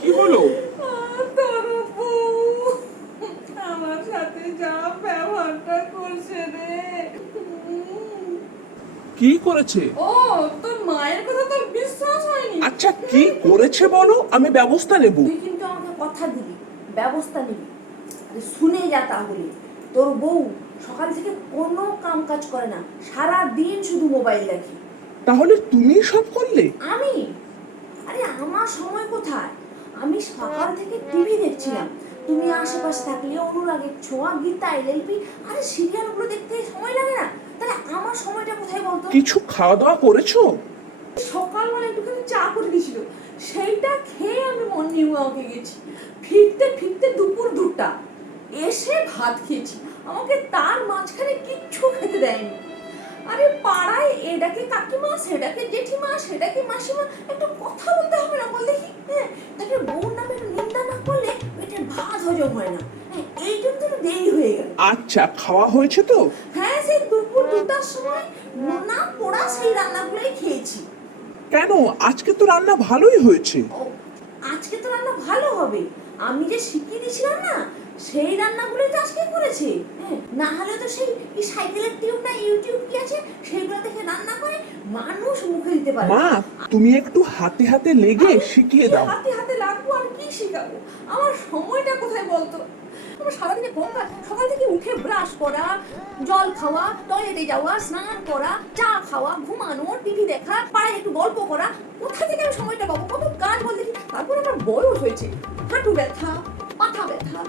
কি হলো? তোর বউ আমার সাথে যা ব্যবহারটা করছে রে। কি করেছে? ও, তোর মায়ের কথা তোর বিশ্বাস হয়নি? আচ্ছা কি করেছে বলো, আমি ব্যবস্থা নেব। তুই কিন্তু আমাকে কথা দিবি, ব্যবস্থা নিবি। আরে শুনে যা তাহলে। তোর বউ সকাল থেকে কোনো কাম কাজ করে না, সারা দিন শুধু মোবাইল দেখে। তাহলে তুমি সব করলে? আমি? আরে আমার সময় কোথায়? আমি সকাল থেকে টিভি দেখছিলাম। তুমি আশেপাশে থাকলে অনুরাগের ছোঁয়া, গীতা, এলএলপি, আরে সিরিয়ালগুলো দেখতে সময় লাগে না? তাহলে আমার সময়টা কোথায় বলতো? কিছু খাওয়া দাওয়া করেছো? সকালবেলা একটুখানি চা করে দিয়েছিল, সেইটা খেয়ে আমি মর্নিং ওয়াকে গেছি। ফিরতে ফিরতে দুপুর 2টা, এসে ভাত খেয়েছি। আমাকে তার মাঝখানে কিচ্ছু খেতে দেয়নি। আরে পাড়ায় এটাকে কাকিমা, সেটাকে জেঠিমা, সেটাকে মাসিমা, একটু কথা বলতে হবে না বল দেখি? হ্যাঁ, তাকে বউর নামে একটু নিন্দা না করলে পেটের ভাত হজম হয় না। হ্যাঁ, এই জন্য তো একটু দেরি হয়ে গেল। আচ্ছা খাওয়া হয়েছে তো? হ্যাঁ, সেই দুপুর 2টার সময় নোনা পোড়া সেই রান্নাগুলোই খেয়েছি। কেন, আজকে তো রান্না ভালোই হয়েছে। ও, আজকে তো রান্না ভালো হবে। আমি যে শিখিয়ে দিয়েছিলাম না, সেই রান্নাগুলোই তো আজকে করেছে। হ্যাঁ, না হলে তো সেই সাইকেলের টিউব না ইউটিউব কি আছে সেগুলো দেখে রান্না করে মানুষ মুখে দিতে পারে। মা, তুমি একটু হাতে হাতে লেগে শিখিয়ে দাও। হাতে হাতে লাগবো আর কি শেখাবো? আমার সময়টা কোথায় বলতো? আমার সারাদিনে কম কাজ। সকাল থেকে উঠে ব্রাশ করা, জল খাওয়া, টয়লেটে যাওয়া, স্নান করা, চা খাওয়া, ঘুমানো, টিভি দেখা, পাড়ায় একটু গল্প করা, কোথা থেকে আমি সময়টা পাবো? কত কাজ বল দেখি। তারপর আমার বয়স হয়েছে, হাঁটু ব্যথা, পাথা ব্যথা,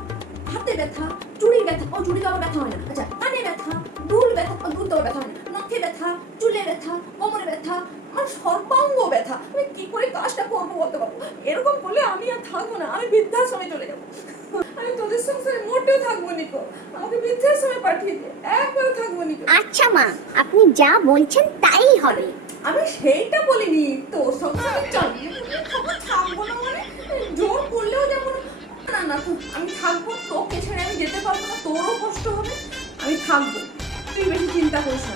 হাতে ব্যথা, চুড়ি ব্যথা। ও, চুড়ি দেওয়া ব্যথা হয় না। আচ্ছা, কানে ব্যথা, দুল ব্যথা, দুল দেওয়া ব্যথা হয় না, নখে ব্যথা, চুলে ব্যথা, কোমরে ব্যথা, আমার সর্বাঙ্গ ব্যথা। আমি কি করে কাজটা করবো বলতে পারবো? এরকম করলে আমি আর থাকবো না, আমি বৃদ্ধাশ্রমে চলে যাবো। আমি তোদের সংসারে মোটেও থাকবো নিকো। আমাকে বৃদ্ধাশ্রমে পাঠিয়ে দে, একবারও থাকবো নিকো। আচ্ছা মা, আপনি যা বলছেন তাই হবে। আমি সেইটা বলিনি, তোর সংসারে চালিয়ে থাকবো না মানে জোর করলেও যেমন না না আমি থাকবো। তোকে ছেড়ে আমি যেতে পারবো না, তোরও কষ্ট হবে। আমি থাকবো, তুই বেশি চিন্তা করিস না।